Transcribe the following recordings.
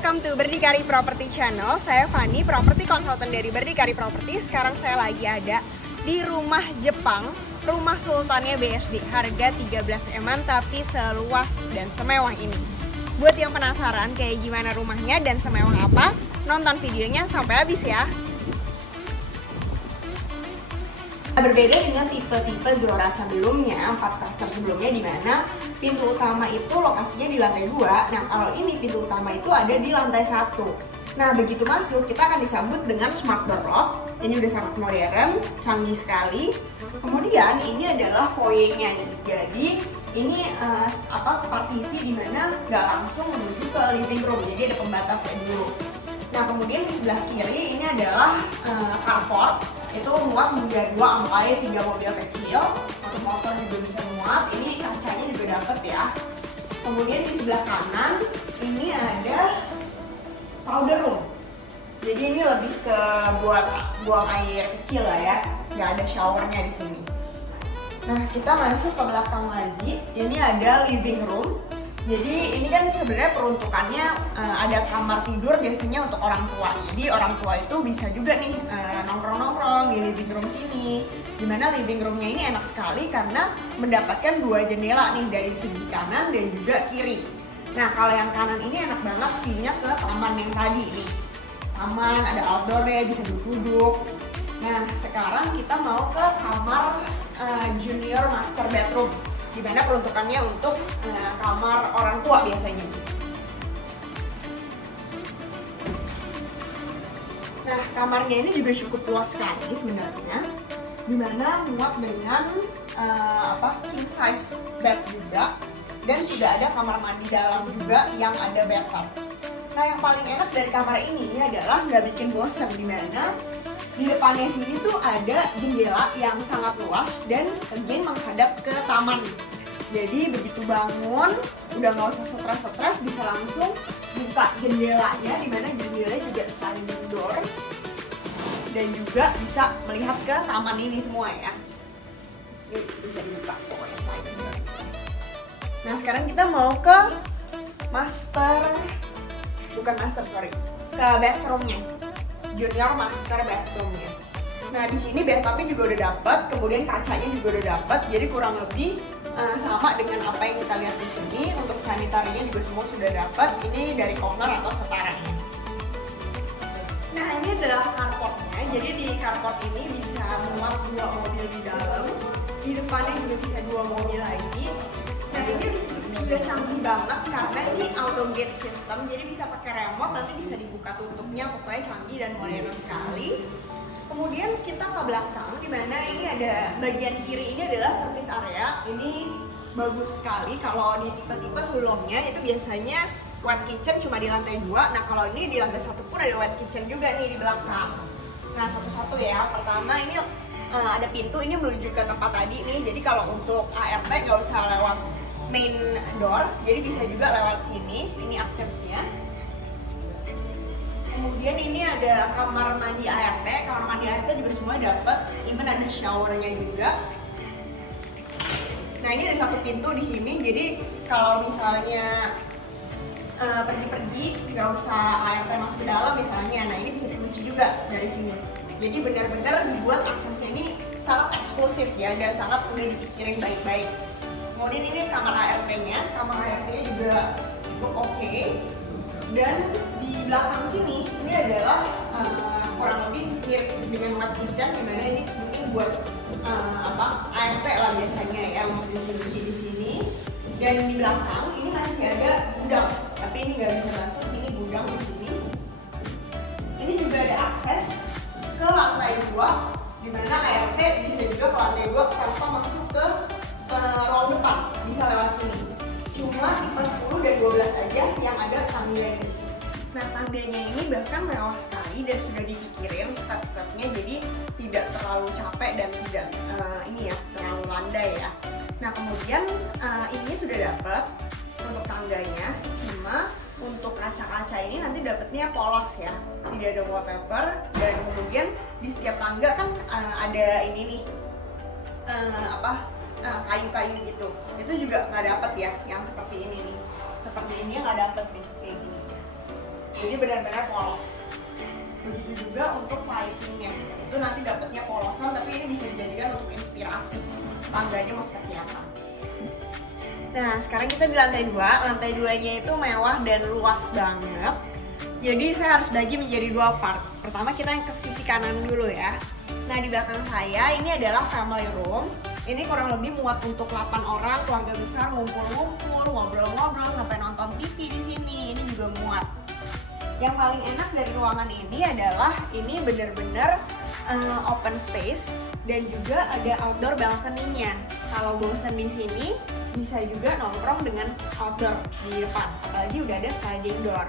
welcome to Berdikari Property Channel. Saya Fani, property consultant dari Berdikari Property. Sekarang saya lagi ada di rumah Jepang, rumah sultannya BSD. Harga 13 M-an tapi seluas dan semewah ini. Buat yang penasaran kayak gimana rumahnya dan semewah apa, nonton videonya sampai habis ya. Berbeda dengan tipe-tipe Zora sebelumnya, 4 klaster sebelumnya, di mana pintu utama itu lokasinya di lantai 2. Nah, kalau ini pintu utama itu ada di lantai 1. Nah, begitu masuk kita akan disambut dengan smart door lock. Ini udah sangat modern, canggih sekali. Kemudian ini adalah foyer-nya nih. Jadi ini partisi di mana nggak langsung menuju ke living room. Jadi ada pembatasnya dulu. Nah, kemudian di sebelah kiri ini adalah carport. Itu muat hingga 2-3 mobil kecil. Untuk motor juga bisa muat. Ini kacanya juga dapat ya. Kemudian di sebelah kanan ini ada powder room. Jadi ini lebih ke buat buang air kecil lah ya. Nggak ada showernya di sini. Nah, kita masuk ke belakang lagi. Ini ada living room. Jadi ini kan sebenarnya peruntukannya ada kamar tidur biasanya untuk orang tua. Jadi orang tua itu bisa juga nih nongkrong-nongkrong di living room sini. Dimana living roomnya ini enak sekali karena mendapatkan 2 jendela nih dari segi kanan dan juga kiri. Nah, kalau yang kanan ini enak banget view-nya ke taman yang tadi nih. Taman, ada outdoor-nya, bisa duduk-duduk. Nah, sekarang kita mau ke kamar junior master bedroom, di mana peruntukannya untuk kamar orang tua biasanya. Nah, kamarnya ini juga cukup luas sekali sebenarnya, di mana muat dengan king size bed juga, dan sudah ada kamar mandi dalam juga yang ada bathtub. Nah, yang paling enak dari kamar ini adalah nggak bikin bosan, di mana di depannya sini tuh ada jendela yang sangat luas dan again menghadap ke taman. Jadi begitu bangun, udah nggak usah stres-stres, bisa langsung buka jendelanya, dimana jendelanya juga sliding door, dan juga bisa melihat ke taman ini semua ya. Ini bisa dibuka pokoknya sliding door. Nah, sekarang kita mau ke ke bathroomnya, junior master bathroomnya. Nah, di sini bathtubnya juga udah dapat, kemudian kacanya juga udah dapat, jadi kurang lebih sama dengan apa yang kita lihat di sini. Untuk sanitarinya juga semua sudah dapat. Ini dari corner atau setaranya. Nah, ini adalah carportnya. Jadi di carport ini bisa muat 2 mobil di dalam. Di depannya juga bisa 2 mobil lagi. Nah, ini sudah canggih banget karena ini auto gate system. Jadi bisa pakai remote, nanti bisa dibuka tutupnya. Pokoknya canggih dan modern sekali. Kemudian kita ke belakang, di mana ini ada bagian kiri ini adalah service area. Ini bagus sekali. Kalau di tipe-tipe sebelumnya itu biasanya wet kitchen cuma di lantai 2. Nah, kalau ini di lantai 1 pun ada wet kitchen juga nih di belakang. Nah, satu-satu ya. Pertama ini ada pintu ini menuju ke tempat tadi nih. Jadi kalau untuk ART nggak usah lewat main door, jadi bisa juga lewat sini. Ini aksesnya. Kemudian ini ada kamar mandi ART. Kamar mandi ART juga semua dapat, even ada showernya juga. Nah, ini ada satu pintu di sini. Jadi kalau misalnya pergi-pergi nggak usah ART masuk ke dalam misalnya. Nah, ini bisa dikunci juga dari sini. Jadi benar-benar dibuat aksesnya ini sangat eksklusif ya, dan sangat udah dipikirin baik-baik. Kemudian ini kamar ART-nya. Kamar ART-nya juga cukup oke. Dan di belakang sini ini adalah kurang lebih mirip dengan wet kitchen, dimana ini mungkin buat ART lah biasanya ya, untuk dicuci di sini. Dan di belakang ini masih ada gudang, tapi ini nggak bisa masuk. Ini gudang di sini. Ini juga ada akses ke lantai 2, dimana ART bisa juga ke lantai 2 tanpa masuk ke ruang depan, bisa lewat sini. Cuma tipe 10 dan 12 aja yang ada tangganya. Nah, tangganya ini bahkan mewah sekali dan sudah dipikirin step-stepnya, jadi tidak terlalu capek dan tidak terlalu landai ya. Nah, kemudian ini sudah dapat untuk tangganya, cuma untuk kaca-kaca ini nanti dapatnya polos ya, tidak ada wallpaper. Dan kemudian di setiap tangga kan ada ini nih kayu-kayu gitu, itu juga nggak dapet ya yang seperti ini nih. Seperti ini nggak dapet nih, kayak gini. jadi benar-benar polos. Begitu juga untuk lightingnya, itu nanti dapatnya polosan, tapi ini bisa dijadikan untuk inspirasi tangganya mau seperti apa. Nah sekarang kita di lantai 2, lantai 2-nya itu mewah dan luas banget. Jadi saya harus bagi menjadi 2 part. Pertama kita yang ke sisi kanan dulu ya. Nah di belakang saya ini adalah family room. Ini kurang lebih muat untuk 8 orang, keluarga besar ngumpul-ngumpul, ngobrol-ngobrol sampai nonton TV di sini. Ini juga muat. Yang paling enak dari ruangan ini adalah ini benar-benar open space dan juga ada outdoor balcony-nya. Kalau bosan di sini bisa juga nongkrong dengan outdoor di depan, apalagi udah ada sliding door.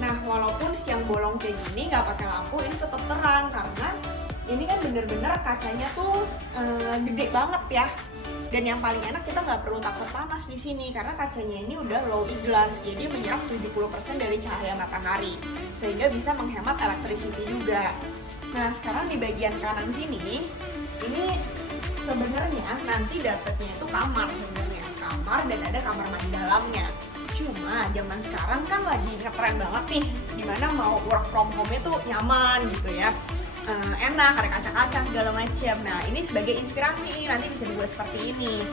Nah walaupun siang bolong kayak gini nggak pakai lampu, ini tetap terang karena ini kan bener-bener kacanya tuh gede banget ya. Dan yang paling enak kita nggak perlu takut panas di sini karena kacanya ini udah low E glass, jadi menyerap 70% dari cahaya matahari sehingga bisa menghemat electricity juga. Nah sekarang di bagian kanan sini ini sebenarnya nanti dapetnya itu kamar sebenarnya, kamar dan ada kamar mandi dalamnya. Cuma zaman sekarang kan lagi ngetren banget nih, dimana mau work from home itu nyaman gitu ya, enak, ada kaca-kaca segala macam. Nah ini sebagai inspirasi nanti bisa dibuat seperti ini,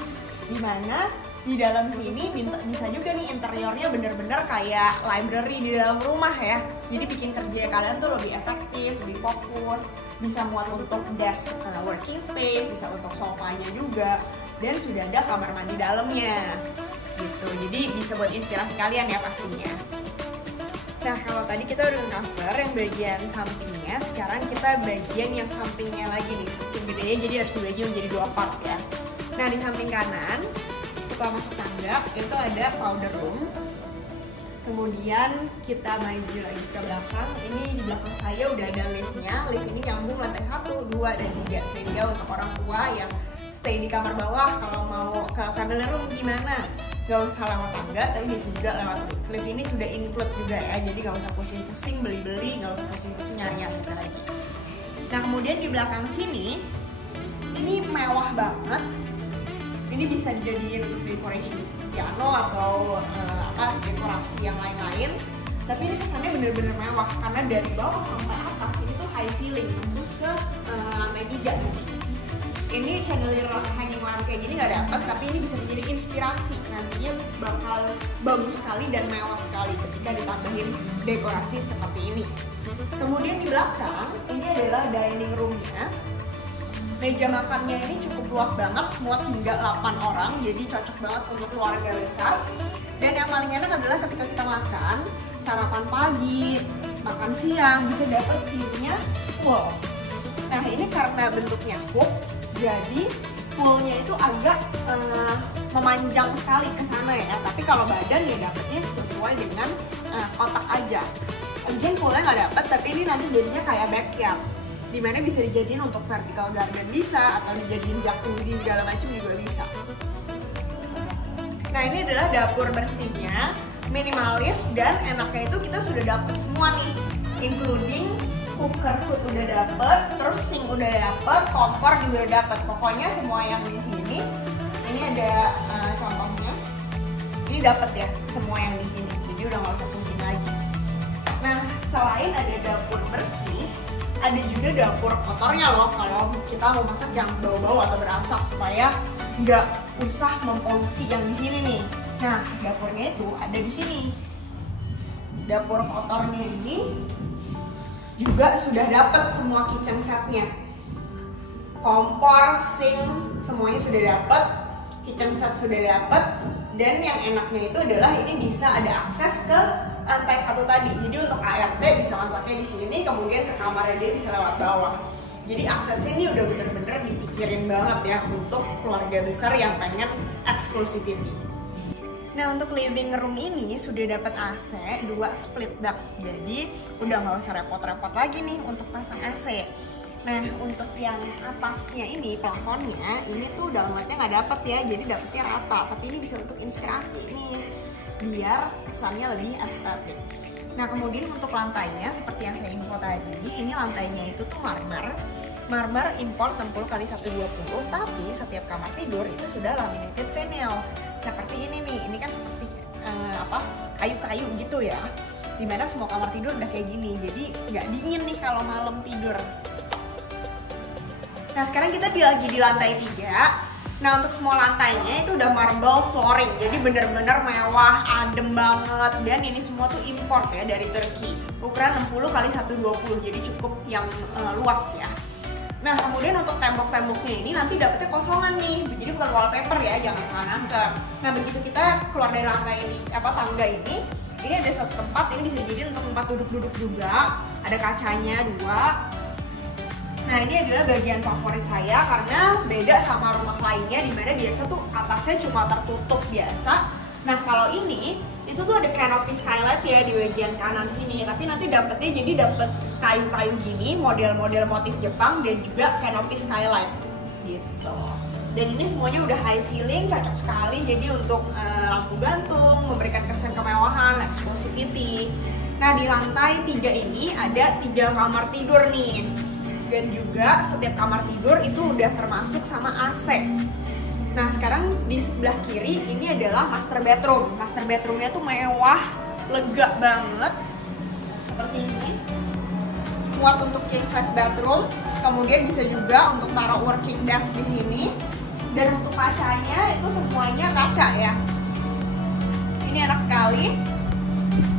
dimana di dalam sini bisa juga nih interiornya bener-bener kayak library di dalam rumah ya. Jadi bikin kerja kalian tuh lebih efektif, lebih fokus, bisa muat untuk desk working space, bisa untuk sofanya juga, dan sudah ada kamar mandi dalamnya gitu. Jadi bisa buat inspirasi kalian ya pastinya. Nah kalau tadi kita udah cover yang bagian sampingnya, sekarang kita bagian yang sampingnya lagi nih, samping gedenya, jadi harus dibagi menjadi 2 part ya. Nah di samping kanan setelah masuk tangga itu ada powder room. Kemudian kita maju lagi ke belakang, ini di belakang saya udah ada liftnya. Lift ini nyambung lantai 1, 2, dan 3, sehingga untuk orang tua yang stay di kamar bawah kalau mau ke family room gimana, gak usah lewat tangga, tapi bisa juga lewat lift. Lift ini sudah include juga ya, jadi gak usah pusing-pusing beli-beli, gak usah pusing-pusing nyari-nyari lagi. Nah kemudian di belakang sini, ini mewah banget. Ini bisa dijadiin untuk dekorasi piano atau dekorasi yang lain-lain. Tapi ini kesannya bener-bener mewah karena dari bawah sampai atas ini tuh high ceiling, tembus ke lantai 3 nih. Ini chandelier hanging lamp kayak gini nggak dapat, tapi ini bisa menjadi inspirasi. Nantinya bakal bagus sekali dan mewah sekali ketika ditambahin dekorasi seperti ini. Kemudian di belakang ini adalah dining roomnya. Meja makannya ini cukup luas banget, muat hingga 8 orang, jadi cocok banget untuk keluarga besar. Dan yang paling enak adalah ketika kita makan, sarapan pagi, makan siang, bisa dapat view-nya full. Nah ini karena bentuknya cup, jadi full-nya itu agak memanjang sekali ke sana ya. Tapi kalau badan ya dapetnya sesuai dengan kotak aja. Mungkin full-nya nggak dapet, tapi ini nanti jadinya kayak backyard, dimana bisa dijadiin untuk vertical garden bisa, atau dijadiin jacuzzi segala macam juga bisa. Nah ini adalah dapur bersihnya, minimalis dan enaknya itu kita sudah dapet semua nih, including cooker udah dapet, terus sink udah dapet, kompor juga dapet. Pokoknya semua yang di sini, ini ada contohnya, ini dapet ya semua yang di sini, jadi udah nggak usah pusing lagi. Nah selain ada dapur bersih, ada juga dapur kotornya loh kalau kita mau masak yang bau-bau atau berasap, supaya nggak usah mempolusi yang di sini nih. Nah dapurnya itu ada di sini. Dapur kotornya ini juga sudah dapat semua kitchen setnya, kompor, sink, semuanya sudah dapat, kitchen set sudah dapat. Dan yang enaknya itu adalah ini bisa ada akses ke lantai 1 tadi. Jadi untuk ART bisa masaknya di sini, kemudian ke kamarnya dia bisa lewat bawah. Jadi aksesnya ini udah bener-bener dipikirin banget ya untuk keluarga besar yang pengen exclusivity. Nah untuk living room ini sudah dapat AC 2 split duct, jadi udah nggak usah repot-repot lagi nih untuk pasang AC. Nah untuk yang atasnya ini, plafonnya ini tuh downlightnya nggak dapet ya, jadi dapetnya rata. Tapi ini bisa untuk inspirasi nih, biar kesannya lebih estetik. Nah kemudian untuk lantainya seperti yang saya info tadi, ini lantainya itu tuh marmer impor 60x120, tapi setiap kamar tidur itu sudah laminated vinyl seperti ini nih. Ini kan seperti kayu-kayu gitu ya. dimana semua kamar tidur udah kayak gini, jadi nggak dingin nih kalau malam tidur. Nah sekarang kita lagi di lantai 3. Nah untuk semua lantainya itu udah marble flooring, jadi bener-bener mewah, adem banget. Dan ini semua tuh import ya dari Turki. Ukuran 60 x 120, jadi cukup yang luas ya. Nah kemudian untuk tembok-temboknya ini nanti dapetnya kosongan nih, jadi bukan wallpaper ya, jangan salah nangkep. Nah begitu kita keluar dari lantai ini, tangga ini ada suatu tempat, ini bisa jadi untuk tempat duduk-duduk juga. Ada kacanya 2. Nah ini adalah bagian favorit saya karena beda sama rumah lainnya dimana biasa tuh atasnya cuma tertutup biasa. Nah kalau ini itu tuh ada canopy skylight ya di bagian kanan sini, tapi nanti dapetnya jadi dapet kayu-kayu gini, model-model motif Jepang dan juga canopy skylight gitu. Dan ini semuanya udah high ceiling, cocok sekali jadi untuk lampu gantung, memberikan kesan kemewahan, exclusivity. Nah di lantai 3 ini ada 3 kamar tidur nih. Dan juga setiap kamar tidur itu udah termasuk sama AC. Nah sekarang di sebelah kiri ini adalah master bedroom. Master bedroomnya tuh mewah, lega banget seperti ini. Muat untuk king size bedroom. Kemudian bisa juga untuk taruh working desk di sini. Dan untuk kacanya itu semuanya kaca ya. Ini enak sekali.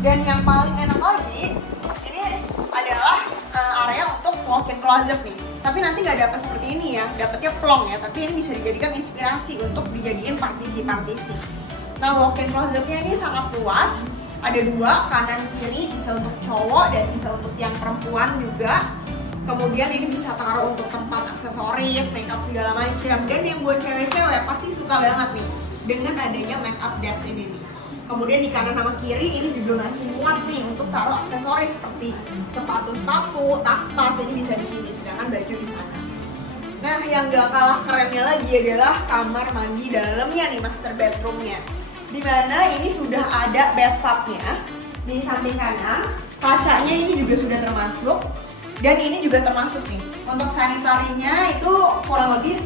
Dan yang paling enak lagi ini adalah area untuk walk-in closet nih. Tapi nanti nggak dapat seperti ini ya, dapatnya plong ya. Tapi ini bisa dijadikan inspirasi untuk dijadiin partisi-partisi. Nah walk-in closetnya ini sangat luas. Ada 2, kanan kiri, bisa untuk cowok dan bisa untuk yang perempuan juga. Kemudian ini bisa taruh untuk tempat aksesoris, makeup segala macam. Dan yang buat cewek-cewek pasti suka banget nih dengan adanya makeup desk ini nih. Kemudian di kanan sama kiri ini juga masih muat nih untuk taruh aksesoris seperti sepatu-sepatu, tas-tas, ini bisa di sini, sedangkan baju di sana. Nah, yang gak kalah kerennya lagi adalah kamar mandi dalamnya nih, master bedroomnya. Dimana ini sudah ada bathtubnya di samping kanan, kacanya ini juga sudah termasuk, dan ini juga termasuk nih. Untuk sanitarinya itu kurang lebih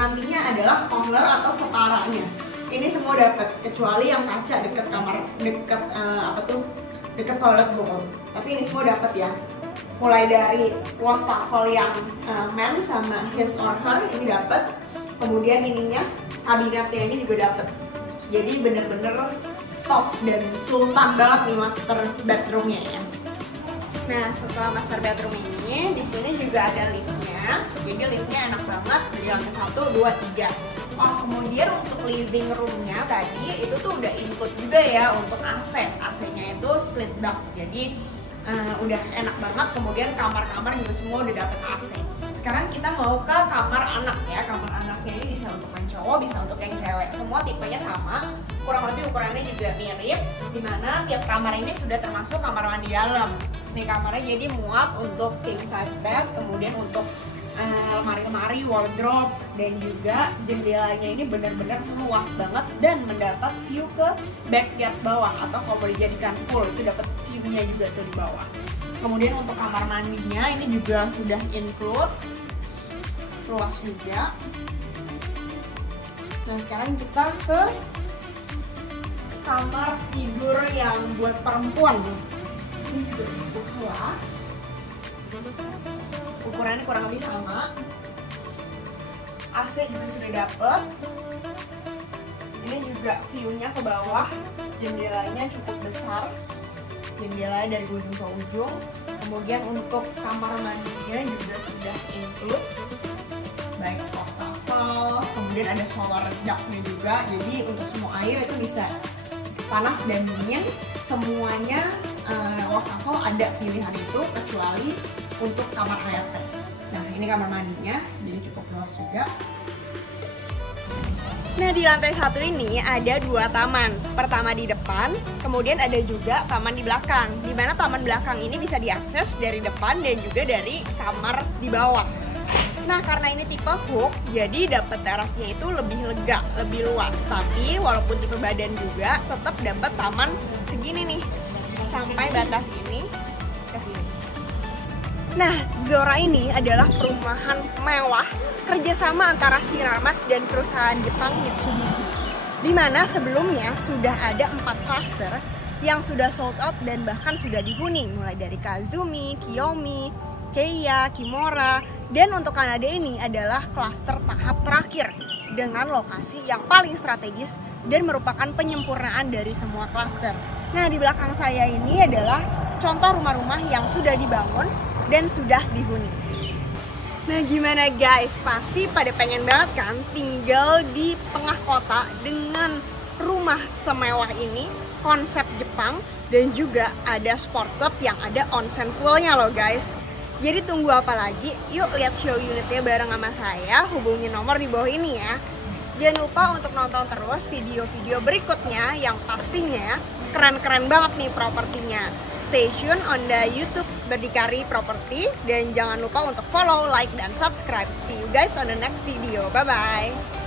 nantinya adalah tumbler atau setaranya. Ini semua dapat kecuali yang kaca dekat kamar, dekat toilet bowl. Tapi ini semua dapat ya. Mulai dari wastafel yang men sama his or her ini dapat. Kemudian ininya kabinetnya ini juga dapat. Jadi bener-bener top dan sultan banget nih master bedroomnya ya. Nah setelah master bedroom ini, di sini juga ada liftnya. Jadi liftnya enak banget dari lantai 1, 2, 3. Oh, kemudian untuk living roomnya tadi itu tuh udah include juga ya untuk AC. AC-nya itu split duct, jadi udah enak banget. Kemudian kamar-kamar juga semua udah dapet AC. Sekarang kita mau ke kamar anak ya. Kamar anaknya ini bisa untuk yang cowok, bisa untuk yang cewek. Semua tipenya sama, kurang lebih ukurannya juga mirip. Dimana tiap kamar ini sudah termasuk kamar mandi dalam. Nih kamarnya jadi muat untuk king size bed, kemudian untuk lemari-lemari, wardrobe, dan juga jendelanya ini benar-benar luas banget dan mendapat view ke backyard bawah, atau kalau mau dijadikan pool itu dapat view-nya juga tuh di bawah. Kemudian untuk kamar mandinya ini juga sudah include, luas juga. Nah sekarang kita ke kamar tidur yang buat perempuan nih. Ini juga cukup luas. Ukurannya kurang lebih sama. AC juga sudah dapet. Ini juga view-nya ke bawah. Jendelanya cukup besar. Jendelanya dari ujung ke ujung. Kemudian untuk kamar mandinya juga sudah include, baik wastafel, kemudian ada shower duct-nya juga. Jadi untuk semua air itu bisa panas dan dingin. Semuanya wastafel ada pilihan itu kecuali untuk kamar ART. Nah ini kamar mandinya, jadi cukup luas juga. Nah di lantai 1 ini ada 2 taman. Pertama di depan, kemudian ada juga taman di belakang. Dimana taman belakang ini bisa diakses dari depan dan juga dari kamar di bawah. Nah karena ini tipe hook, jadi dapat terasnya itu lebih lega, lebih luas. Tapi walaupun tipe badan juga, tetap dapat taman segini nih, sampai batas ini ke sini. Nah, Zora ini adalah perumahan mewah kerjasama antara Siramas dan perusahaan Jepang Mitsubishi. Di mana sebelumnya sudah ada 4 klaster yang sudah sold out dan bahkan sudah dihuni, mulai dari Kazumi, Kiyomi, Keiya, Kimura. Dan untuk Kanade ini adalah klaster tahap terakhir dengan lokasi yang paling strategis dan merupakan penyempurnaan dari semua klaster. Nah, di belakang saya ini adalah contoh rumah-rumah yang sudah dibangun dan sudah dihuni. Nah, gimana guys? Pasti pada pengen banget kan tinggal di tengah kota dengan rumah semewah ini, konsep Jepang, dan juga ada sport club yang ada onsen poolnya loh guys. Jadi tunggu apa lagi? Yuk lihat show unitnya bareng sama saya, hubungi nomor di bawah ini ya. Jangan lupa untuk nonton terus video-video berikutnya yang pastinya keren-keren banget nih propertinya. Stay tune on the YouTube Berdikari Property dan jangan lupa untuk follow, like, dan subscribe. See you guys on the next video. Bye-bye!